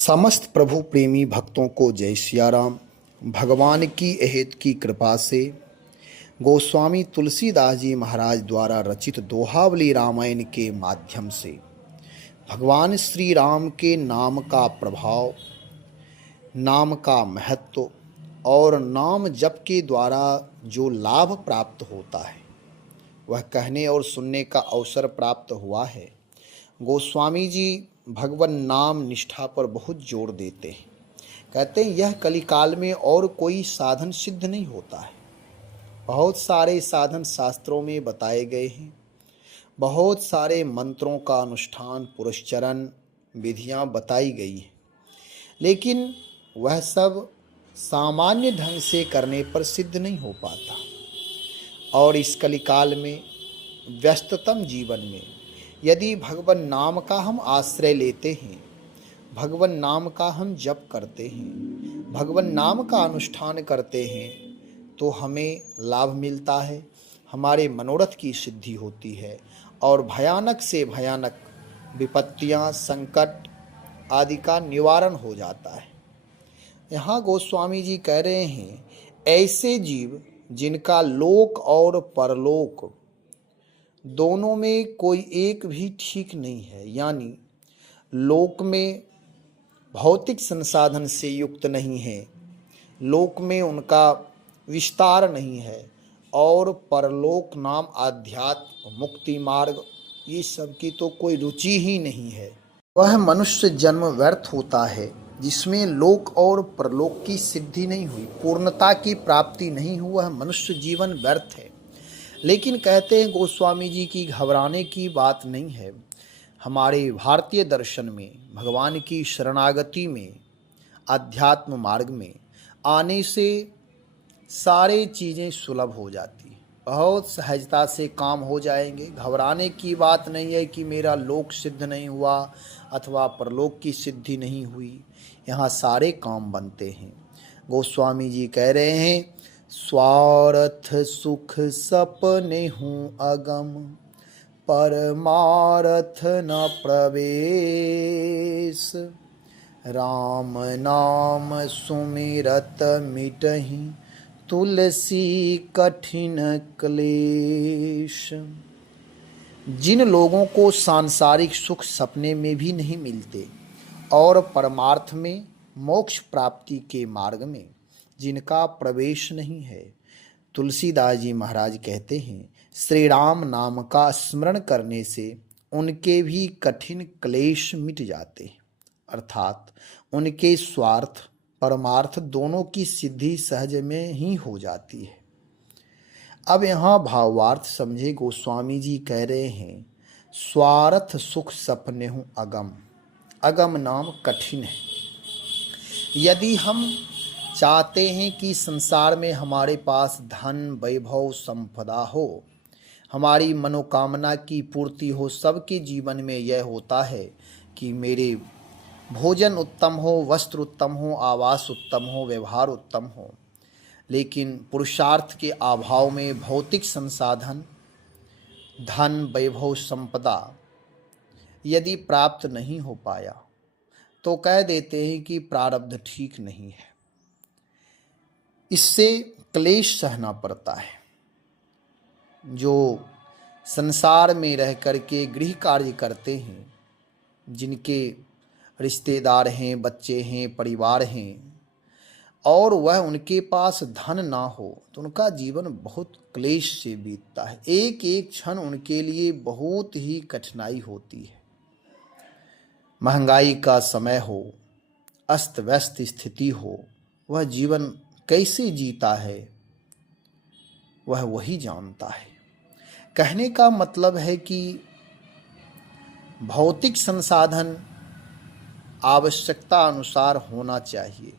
समस्त प्रभु प्रेमी भक्तों को जय सिया राम। भगवान की अहेत की कृपा से गोस्वामी तुलसीदास जी महाराज द्वारा रचित दोहावली रामायण के माध्यम से भगवान श्री राम के नाम का प्रभाव, नाम का महत्व और नाम जप के द्वारा जो लाभ प्राप्त होता है वह कहने और सुनने का अवसर प्राप्त हुआ है। गोस्वामी जी भगवान नाम निष्ठा पर बहुत जोर देते हैं। कहते हैं यह कलिकाल में और कोई साधन सिद्ध नहीं होता है। बहुत सारे साधन शास्त्रों में बताए गए हैं, बहुत सारे मंत्रों का अनुष्ठान पुरस्चरण विधियां बताई गई हैं, लेकिन वह सब सामान्य ढंग से करने पर सिद्ध नहीं हो पाता। और इस कलिकाल में व्यस्ततम जीवन में यदि भगवान नाम का हम आश्रय लेते हैं, भगवान नाम का हम जप करते हैं, भगवान नाम का अनुष्ठान करते हैं तो हमें लाभ मिलता है, हमारे मनोरथ की सिद्धि होती है और भयानक से भयानक विपत्तियां, संकट आदि का निवारण हो जाता है। यहाँ गोस्वामी जी कह रहे हैं ऐसे जीव जिनका लोक और परलोक दोनों में कोई एक भी ठीक नहीं है, यानी लोक में भौतिक संसाधन से युक्त नहीं है, लोक में उनका विस्तार नहीं है और परलोक नाम आध्यात्म मुक्ति मार्ग ये सब की तो कोई रुचि ही नहीं है। वह मनुष्य जन्म व्यर्थ होता है जिसमें लोक और परलोक की सिद्धि नहीं हुई, पूर्णता की प्राप्ति नहीं हुई, वह मनुष्य जीवन व्यर्थ है। लेकिन कहते हैं गोस्वामी जी की घबराने की बात नहीं है। हमारे भारतीय दर्शन में भगवान की शरणागति में, आध्यात्म मार्ग में आने से सारी चीज़ें सुलभ हो जाती हैं, बहुत सहजता से काम हो जाएंगे। घबराने की बात नहीं है कि मेरा लोक सिद्ध नहीं हुआ अथवा परलोक की सिद्धि नहीं हुई, यहाँ सारे काम बनते हैं। गोस्वामी जी कह रहे हैं स्वार्थ सुख सपने हूँ अगम, परमार्थ न प्रवेश, राम नाम सुमिरत मिटहि, तुलसी कठिन क्लेश। जिन लोगों को सांसारिक सुख सपने में भी नहीं मिलते और परमार्थ में मोक्ष प्राप्ति के मार्ग में जिनका प्रवेश नहीं है, तुलसीदास जी महाराज कहते हैं श्री राम नाम का स्मरण करने से उनके भी कठिन क्लेश मिट जाते हैं, अर्थात उनके स्वार्थ परमार्थ दोनों की सिद्धि सहज में ही हो जाती है। अब यहाँ भावार्थ समझे। गोस्वामी जी कह रहे हैं स्वार्थ सुख सपने हूँ अगम, अगम नाम कठिन है। यदि हम चाहते हैं कि संसार में हमारे पास धन वैभव संपदा हो, हमारी मनोकामना की पूर्ति हो, सबके जीवन में यह होता है कि मेरे भोजन उत्तम हो, वस्त्र उत्तम हो, आवास उत्तम हो, व्यवहार उत्तम हो, लेकिन पुरुषार्थ के अभाव में भौतिक संसाधन धन वैभव संपदा यदि प्राप्त नहीं हो पाया तो कह देते हैं कि प्रारब्ध ठीक नहीं है, इससे क्लेश सहना पड़ता है। जो संसार में रह कर के गृह कार्य करते हैं, जिनके रिश्तेदार हैं, बच्चे हैं, परिवार हैं और वह उनके पास धन ना हो तो उनका जीवन बहुत क्लेश से बीतता है। एक एक क्षण उनके लिए बहुत ही कठिनाई होती है। महंगाई का समय हो, अस्त व्यस्त स्थिति हो, वह जीवन कैसे जीता है वह वही जानता है। कहने का मतलब है कि भौतिक संसाधन आवश्यकता अनुसार होना चाहिए,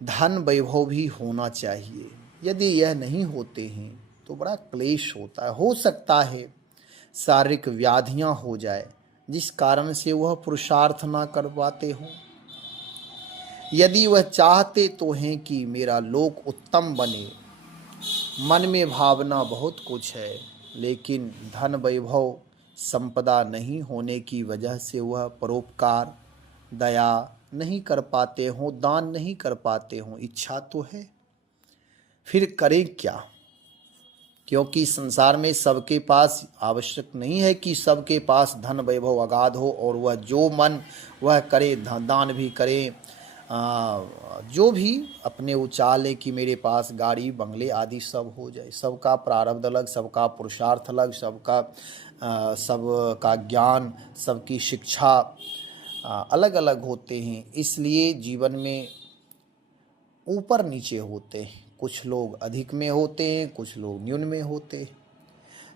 धन वैभव भी होना चाहिए। यदि यह नहीं होते हैं तो बड़ा क्लेश होता है। हो सकता है शारीरिक व्याधियां हो जाए जिस कारण से वह पुरुषार्थ ना कर पाते हों। यदि वह चाहते तो हैं कि मेरा लोक उत्तम बने, मन में भावना बहुत कुछ है, लेकिन धन वैभव संपदा नहीं होने की वजह से वह परोपकार दया नहीं कर पाते हो, दान नहीं कर पाते हो, इच्छा तो है, फिर करें क्या? क्योंकि संसार में सबके पास आवश्यक नहीं है कि सबके पास धन वैभव अगाध हो और वह जो मन वह करे, दान भी करे, जो भी अपने उचाले कि मेरे पास गाड़ी बंगले आदि सब हो जाए। सबका प्रारब्ध अलग, सबका पुरुषार्थ अलग, सबका ज्ञान, सबकी शिक्षा अलग अलग होते हैं। इसलिए जीवन में ऊपर नीचे होते हैं, कुछ लोग अधिक में होते हैं, कुछ लोग न्यून में होते हैं।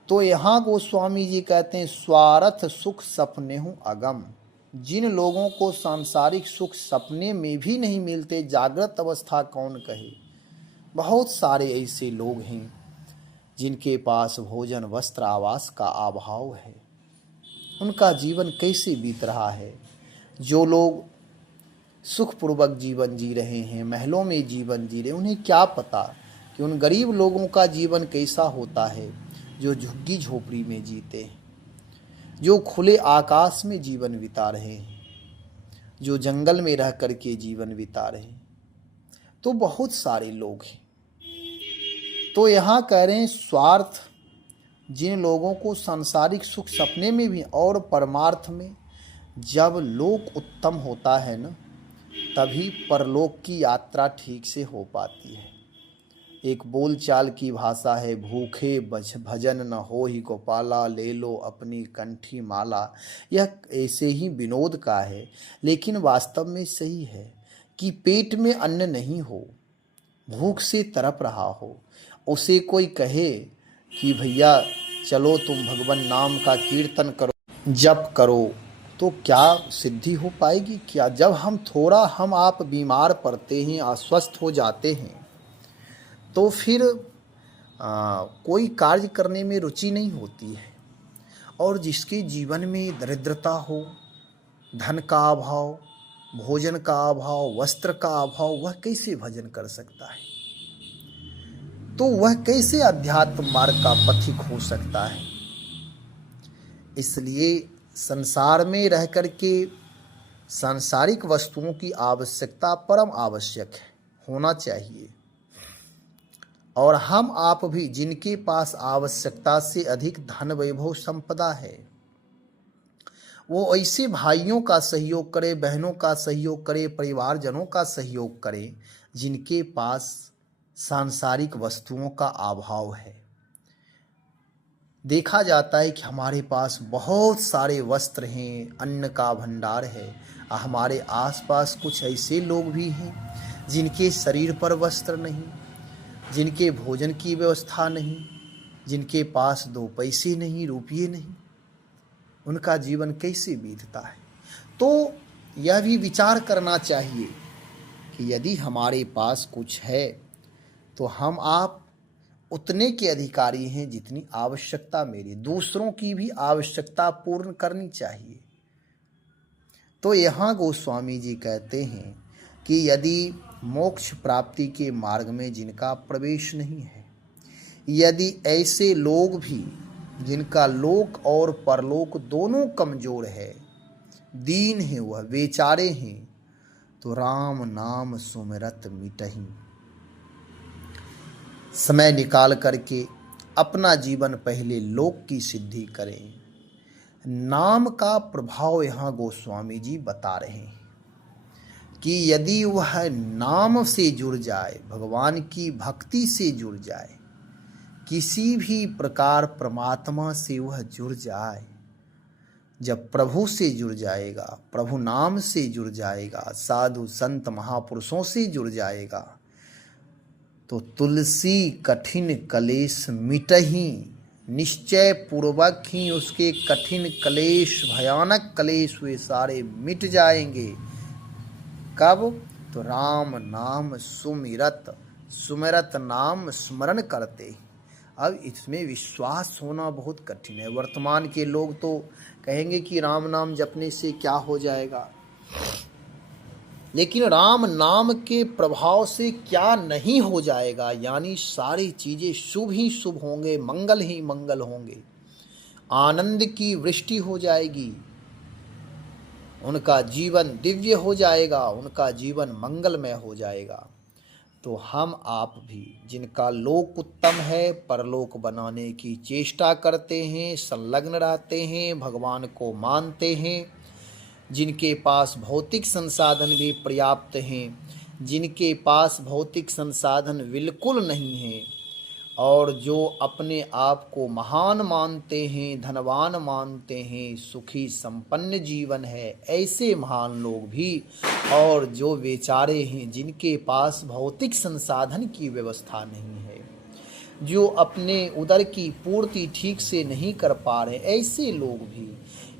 तो यहाँ गोस्वामी जी कहते हैं स्वार्थ सुख सपने हूँ अगम। जिन लोगों को सांसारिक सुख सपने में भी नहीं मिलते, जागृत अवस्था कौन कहे। बहुत सारे ऐसे लोग हैं जिनके पास भोजन वस्त्र आवास का अभाव है। उनका जीवन कैसे बीत रहा है? जो लोग सुखपूर्वक जीवन जी रहे हैं, महलों में जीवन जी रहे हैं, उन्हें क्या पता कि उन गरीब लोगों का जीवन कैसा होता है जो झुग्गी झोपड़ी में जीते हैं, जो खुले आकाश में जीवन बिता रहे हैं, जो जंगल में रह कर के जीवन बिता रहे हैं। तो बहुत सारे लोग हैं। तो यहाँ कह रहे हैं स्वार्थ, जिन लोगों को सांसारिक सुख सपने में भी और परमार्थ में जब लोक उत्तम होता है ना, तभी परलोक की यात्रा ठीक से हो पाती है। एक बोलचाल की भाषा है, भूखे भजन न हो ही गोपाला, ले लो अपनी कंठी माला। यह ऐसे ही विनोद का है, लेकिन वास्तव में सही है कि पेट में अन्न नहीं हो, भूख से तड़प रहा हो, उसे कोई कहे कि भैया चलो तुम भगवान नाम का कीर्तन करो, जप करो, तो क्या सिद्धि हो पाएगी? क्या जब हम आप बीमार पड़ते हैं, अस्वस्थ हो जाते हैं, तो फिर कोई कार्य करने में रुचि नहीं होती है। और जिसके जीवन में दरिद्रता हो, धन का अभाव, भोजन का अभाव, वस्त्र का अभाव, वह कैसे भजन कर सकता है? तो वह कैसे अध्यात्म मार्ग का पथिक हो सकता है? इसलिए संसार में रह कर के सांसारिक वस्तुओं की आवश्यकता परम आवश्यक है, होना चाहिए। और हम आप भी जिनके पास आवश्यकता से अधिक धन वैभव संपदा है, वो ऐसे भाइयों का सहयोग करे, बहनों का सहयोग करे, परिवारजनों का सहयोग करे जिनके पास सांसारिक वस्तुओं का अभाव है। देखा जाता है कि हमारे पास बहुत सारे वस्त्र हैं, अन्न का भंडार है। हमारे आसपास कुछ ऐसे लोग भी हैं जिनके शरीर पर वस्त्र नहीं, जिनके भोजन की व्यवस्था नहीं, जिनके पास 2 पैसे नहीं, रुपये नहीं। उनका जीवन कैसे बीतता है? तो यह भी विचार करना चाहिए कि यदि हमारे पास कुछ है तो हम आप उतने के अधिकारी हैं जितनी आवश्यकता मेरी, दूसरों की भी आवश्यकता पूर्ण करनी चाहिए। तो यहाँ गोस्वामी जी कहते हैं कि यदि मोक्ष प्राप्ति के मार्ग में जिनका प्रवेश नहीं है, यदि ऐसे लोग भी जिनका लोक और परलोक दोनों कमजोर है, दीन है, वह बेचारे हैं, तो राम नाम सुमिरत मिटहि। समय निकाल करके अपना जीवन पहले लोक की सिद्धि करें। नाम का प्रभाव यहाँ गोस्वामी जी बता रहे हैं कि यदि वह नाम से जुड़ जाए, भगवान की भक्ति से जुड़ जाए, किसी भी प्रकार परमात्मा से वह जुड़ जाए, जब प्रभु से जुड़ जाएगा, प्रभु नाम से जुड़ जाएगा, साधु संत महापुरुषों से जुड़ जाएगा, तो तुलसी कठिन कलेश मिटहि, निश्चय पूर्वक ही उसके कठिन कलेश, भयानक कलेश वे सारे मिट जाएंगे। कब? तो राम नाम सुमिरत, सुमिरत नाम स्मरण करते। अब इसमें विश्वास होना बहुत कठिन है। वर्तमान के लोग तो कहेंगे कि राम नाम जपने से क्या हो जाएगा, लेकिन राम नाम के प्रभाव से क्या नहीं हो जाएगा, यानी सारी चीज़ें शुभ ही शुभ होंगे, मंगल ही मंगल होंगे, आनंद की वृष्टि हो जाएगी। उनका जीवन दिव्य हो जाएगा, उनका जीवन मंगलमय हो जाएगा। तो हम आप भी जिनका लोक उत्तम है, परलोक बनाने की चेष्टा करते हैं, संलग्न रहते हैं, भगवान को मानते हैं, जिनके पास भौतिक संसाधन भी पर्याप्त हैं, जिनके पास भौतिक संसाधन बिल्कुल नहीं हैं, और जो अपने आप को महान मानते हैं, धनवान मानते हैं, सुखी संपन्न जीवन है, ऐसे महान लोग भी, और जो बेचारे हैं जिनके पास भौतिक संसाधन की व्यवस्था नहीं है, जो अपने उदर की पूर्ति ठीक से नहीं कर पा रहे, ऐसे लोग भी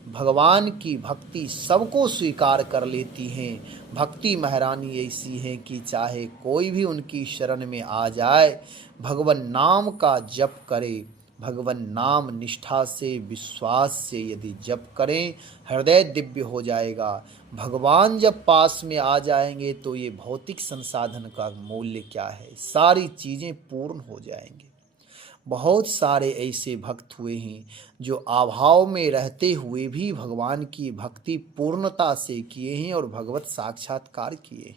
भगवान की भक्ति सबको स्वीकार कर लेती हैं। भक्ति महारानी ऐसी है कि चाहे कोई भी उनकी शरण में आ जाए, भगवान नाम का जप करे, भगवान नाम निष्ठा से विश्वास से यदि जप करें, हृदय दिव्य हो जाएगा। भगवान जब पास में आ जाएंगे तो ये भौतिक संसाधन का मूल्य क्या है, सारी चीज़ें पूर्ण हो जाएंगी। बहुत सारे ऐसे भक्त हुए हैं जो अभाव में रहते हुए भी भगवान की भक्ति पूर्णता से किए हैं और भगवत साक्षात्कार किए हैं।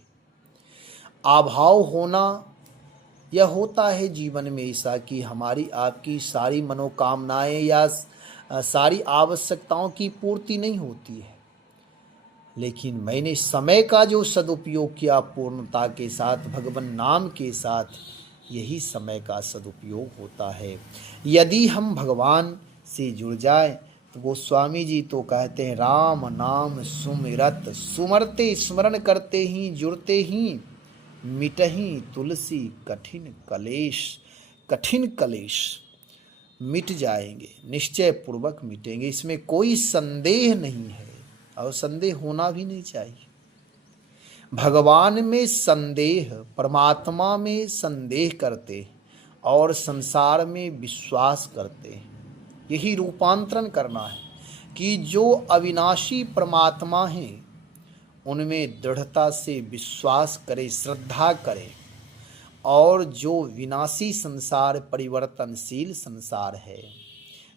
अभाव होना यह होता है जीवन में ऐसा कि हमारी आपकी सारी मनोकामनाएं या सारी आवश्यकताओं की पूर्ति नहीं होती है, लेकिन मैंने समय का जो सदुपयोग किया पूर्णता के साथ, भगवान नाम के साथ, यही समय का सदुपयोग होता है। यदि हम भगवान से जुड़ जाए तो गोस्वामी जी तो कहते हैं, राम नाम सुमिरत, सुमरते स्मरण करते ही जुड़ते ही मिटही तुलसी कठिन कलेश। कठिन कलेश मिट जाएंगे, निश्चय पूर्वक मिटेंगे, इसमें कोई संदेह नहीं है और संदेह होना भी नहीं चाहिए। भगवान में संदेह, परमात्मा में संदेह करते और संसार में विश्वास करते, यही रूपांतरण करना है कि जो अविनाशी परमात्मा हैं उनमें दृढ़ता से विश्वास करे, श्रद्धा करे, और जो विनाशी संसार, परिवर्तनशील संसार है,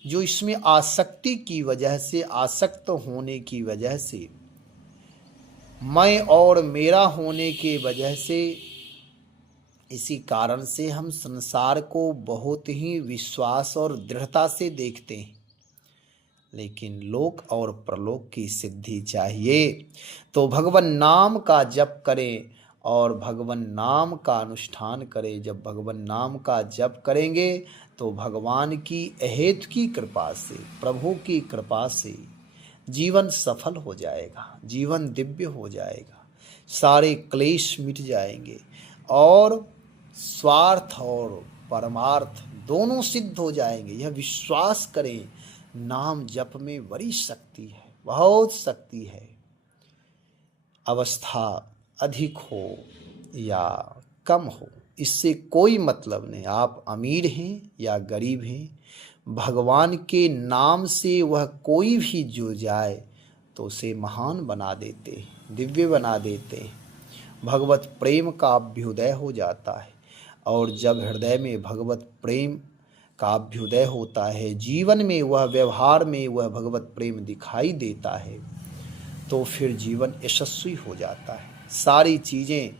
जो इसमें आसक्ति की वजह से, आसक्त होने की वजह से, मैं और मेरा होने के वजह से, इसी कारण से हम संसार को बहुत ही विश्वास और दृढ़ता से देखते हैं। लेकिन लोक और परलोक की सिद्धि चाहिए तो भगवान नाम का जप करें और भगवान नाम का अनुष्ठान करें। जब भगवान नाम का जप करेंगे तो भगवान की अहेतु की कृपा से, प्रभु की कृपा से जीवन सफल हो जाएगा, जीवन दिव्य हो जाएगा, सारे क्लेश मिट जाएंगे और स्वार्थ और परमार्थ दोनों सिद्ध हो जाएंगे। यह विश्वास करें, नाम जप में बड़ी शक्ति है, बहुत शक्ति है। अवस्था अधिक हो या कम हो, इससे कोई मतलब नहीं। आप अमीर हैं या गरीब हैं, भगवान के नाम से वह कोई भी जुड़ जाए तो उसे महान बना देते, दिव्य बना देते। भगवत प्रेम का अभ्युदय हो जाता है, और जब हृदय में भगवत प्रेम का अभ्युदय होता है, जीवन में वह, व्यवहार में वह भगवत प्रेम दिखाई देता है, तो फिर जीवन यशस्वी हो जाता है, सारी चीज़ें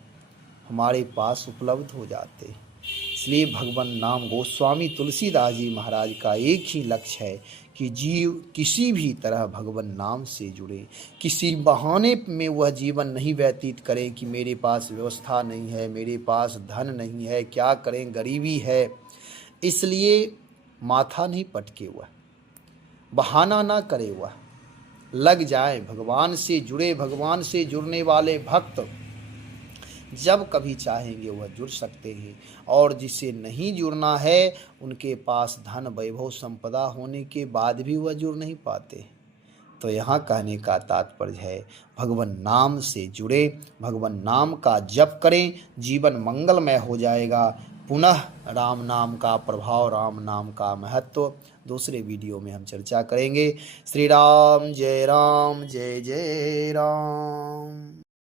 हमारे पास उपलब्ध हो जाते हैं। इसलिए भगवान नाम, गोस्वामी तुलसीदास जी महाराज का एक ही लक्ष्य है कि जीव किसी भी तरह भगवान नाम से जुड़े, किसी बहाने में वह जीवन नहीं व्यतीत करें कि मेरे पास व्यवस्था नहीं है, मेरे पास धन नहीं है, क्या करें, गरीबी है, इसलिए माथा नहीं पटके हुआ, बहाना ना करे हुआ, लग जाए, भगवान से जुड़े। भगवान से जुड़ने वाले भक्त जब कभी चाहेंगे वह जुड़ सकते हैं, और जिसे नहीं जुड़ना है उनके पास धन वैभव संपदा होने के बाद भी वह जुड़ नहीं पाते। तो यहाँ कहने का तात्पर्य है, भगवान नाम से जुड़े, भगवान नाम का जप करें, जीवन मंगलमय हो जाएगा। पुनः राम नाम का प्रभाव, राम नाम का महत्व दूसरे वीडियो में हम चर्चा करेंगे। श्री राम जय जय राम।